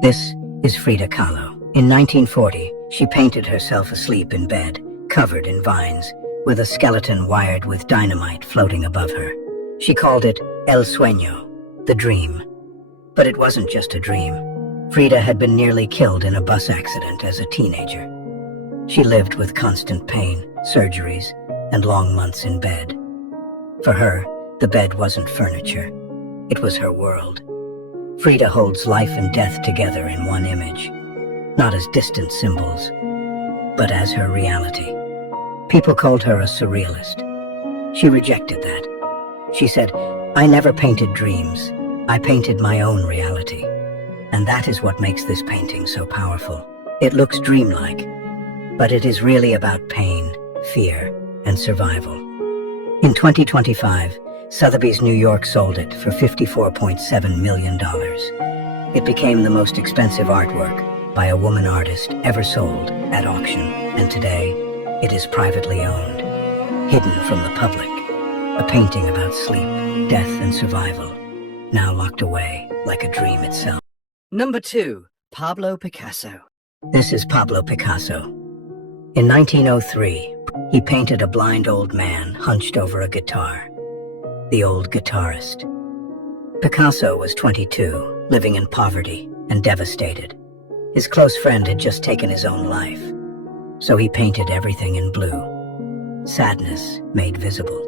This is Frida Kahlo. In 1940, she painted herself asleep in bed, covered in vines, with a skeleton wired with dynamite floating above her. She called it El Sueño, the dream. But it wasn't just a dream. Frida had been nearly killed in a bus accident as a teenager. She lived with constant pain, surgeries, and long months in bed. For her, the bed wasn't furniture. It was her world. Frida holds life and death together in one image, not as distant symbols, but as her reality. People called her a surrealist. She rejected that. She said, "I never painted dreams. I painted my own reality." And that is what makes this painting so powerful. It looks dreamlike, but it is really about pain, fear, and survival. In 2025, Sotheby's New York sold it for $54.7 million. It became the most expensive artwork by a woman artist ever sold at auction, and today it is privately owned, hidden from the public. A painting about sleep, death, and survival, now locked away like a dream itself. Number 2. Pablo Picasso. This is Pablo Picasso. In 1903, he painted a blind old man hunched over a guitar. The Old Guitarist. Picasso was 22, living in poverty and devastated. His close friend had just taken his own life, so he painted everything in blue. Sadness made visible.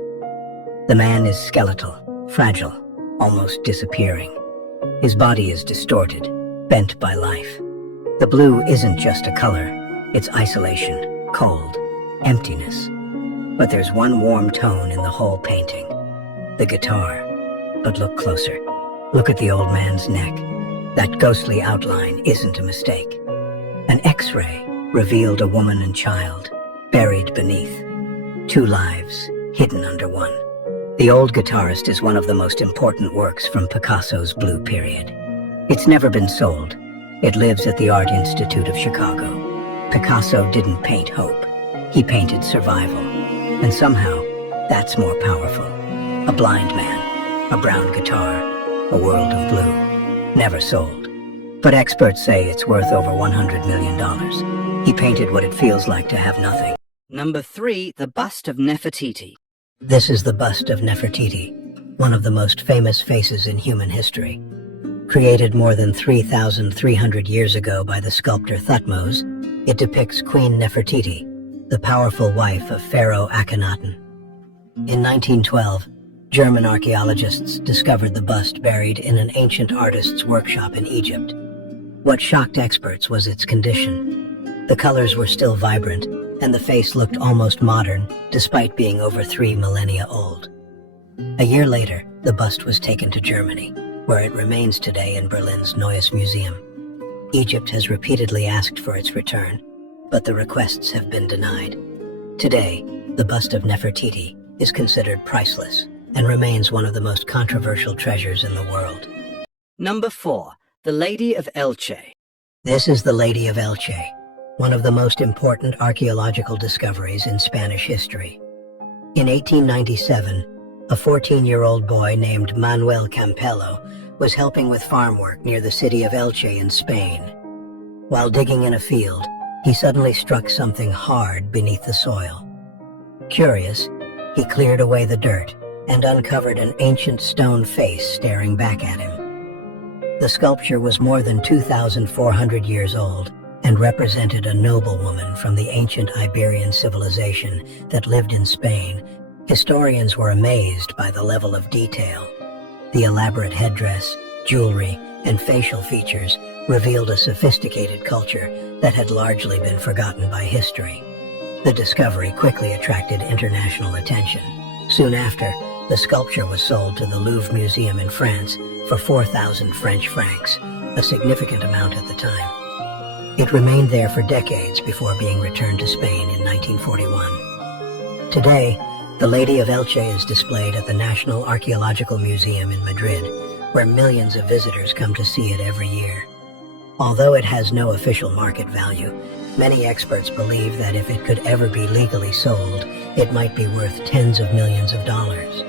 The man is skeletal, fragile, almost disappearing. His body is distorted, bent by life. The blue isn't just a color, it's isolation, cold, emptiness. But there's one warm tone in the whole painting. The guitar. But look closer. Look at the old man's neck. That ghostly outline isn't a mistake. An X-ray revealed a woman and child, buried beneath. Two lives, hidden under one. The Old Guitarist is one of the most important works from Picasso's blue period. It's never been sold. It lives at the Art Institute of Chicago. Picasso didn't paint hope. He painted survival. And somehow, that's more powerful. A blind man, a brown guitar, a world of blue. Never sold. But experts say it's worth over $100 million. He painted what it feels like to have nothing. Number 3. The Bust of Nefertiti. This is the Bust of Nefertiti, one of the most famous faces in human history. Created more than 3,300 years ago by the sculptor Thutmose, it depicts Queen Nefertiti, the powerful wife of Pharaoh Akhenaten. In 1912, German archaeologists discovered the bust buried in an ancient artist's workshop in Egypt. What shocked experts was its condition. The colors were still vibrant, and the face looked almost modern, despite being over 3 millennia old. A year later, the bust was taken to Germany, where it remains today in Berlin's Neues Museum. Egypt has repeatedly asked for its return, but the requests have been denied. Today, the Bust of Nefertiti is considered priceless and remains one of the most controversial treasures in the world. Number 4. The Lady of Elche. This is the Lady of Elche, one of the most important archaeological discoveries in Spanish history. In 1897, a 14-year-old boy named Manuel Campello was helping with farm work near the city of Elche in Spain. While digging in a field, he suddenly struck something hard beneath the soil. Curious, he cleared away the dirt and uncovered an ancient stone face staring back at him. The sculpture was more than 2,400 years old and represented a noblewoman from the ancient Iberian civilization that lived in Spain. Historians were amazed by the level of detail. The elaborate headdress, jewelry, and facial features revealed a sophisticated culture that had largely been forgotten by history. The discovery quickly attracted international attention. Soon after, the sculpture was sold to the Louvre Museum in France for 4,000 French francs, a significant amount at the time. It remained there for decades before being returned to Spain in 1941. Today, the Lady of Elche is displayed at the National Archaeological Museum in Madrid, where millions of visitors come to see it every year. Although it has no official market value, many experts believe that if it could ever be legally sold, it might be worth tens of millions of dollars.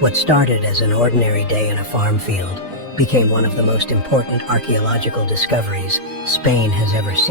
What started as an ordinary day in a farm field became one of the most important archaeological discoveries Spain has ever seen.